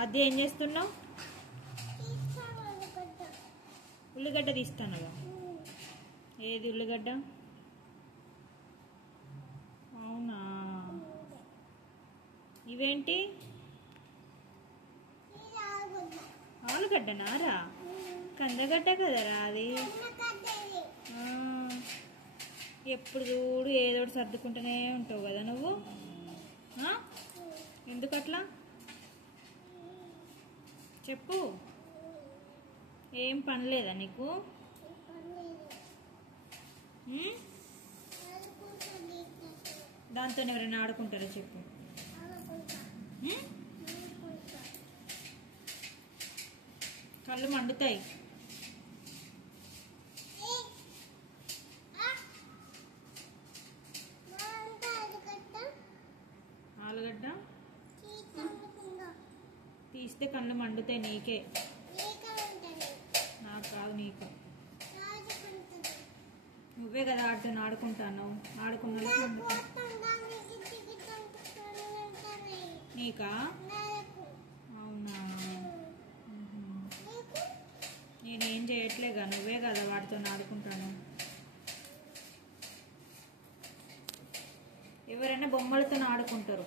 ఆద్య ఏం చేస్తున్నావు? ఉల్లిగడ్డ తీస్తానగా. ఏది ఉల్లిగడ్డ? అవునా, ఇవేంటి? ఆలుగడ్డనారా? కందగడ్డ కదరా అది. ఎప్పుడు చూడు ఏదో ఒకటి సర్దుకుంటూనే ఉంటావు కదా నువ్వు. ఎందుకట్లా చెప్పు. ఏం పని లేదా నీకు? దాంతో ఎవరైనా ఆడుకుంటారా చెప్పు. కళ్ళు మండుతాయి. ఆలుగడ్డ తీస్తే కళ్ళు మండుతాయి నీకే. నాకు కాదు, నీకు. నువ్వే కదా ఆడుతూ ఆడుకుంటాను. ఆడుకున్నా నీకా? అవునా, నేనేం చేయట్లేగా, నువ్వే కదా వాటితో ఆడుకుంటాను. ఎవరైనా బొమ్మలతో ఆడుకుంటారు.